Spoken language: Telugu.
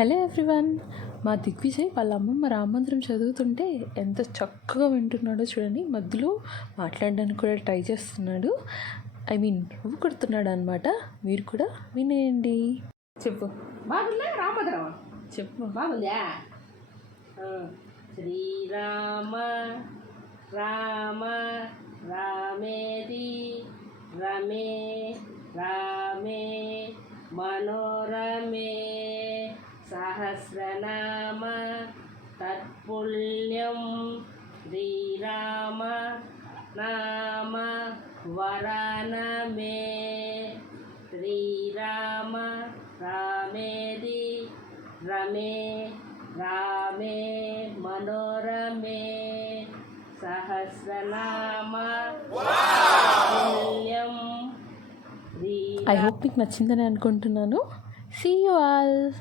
Hello everyone. మా దిగ్విజయ్ వాళ్ళ అమ్మమ్మ రామమంత్రం చదువుతుంటే ఎంత చక్కగా వింటున్నాడో చూడండి. మధ్యలో మాట్లాడడానికి కూడా ట్రై చేస్తున్నాడు. ఊ కొడుతున్నాడు అనమాట. మీరు కూడా వినేయండి. చెప్పు. బాగుందా రామమంత్రం? చెప్పు. బాగుందా? శ్రీరామ రామ రామేది రమే రామే మనోరమే సహస్రనామ తత్పుల్యం శ్రీరామ నామ వరానమే శ్రీరామ రామేది రమే రామే మనోరమే సహస్రనామ పుల్యం. ఐ హోప్ మీకు నచ్చిందని అనుకుంటున్నాను. See you all.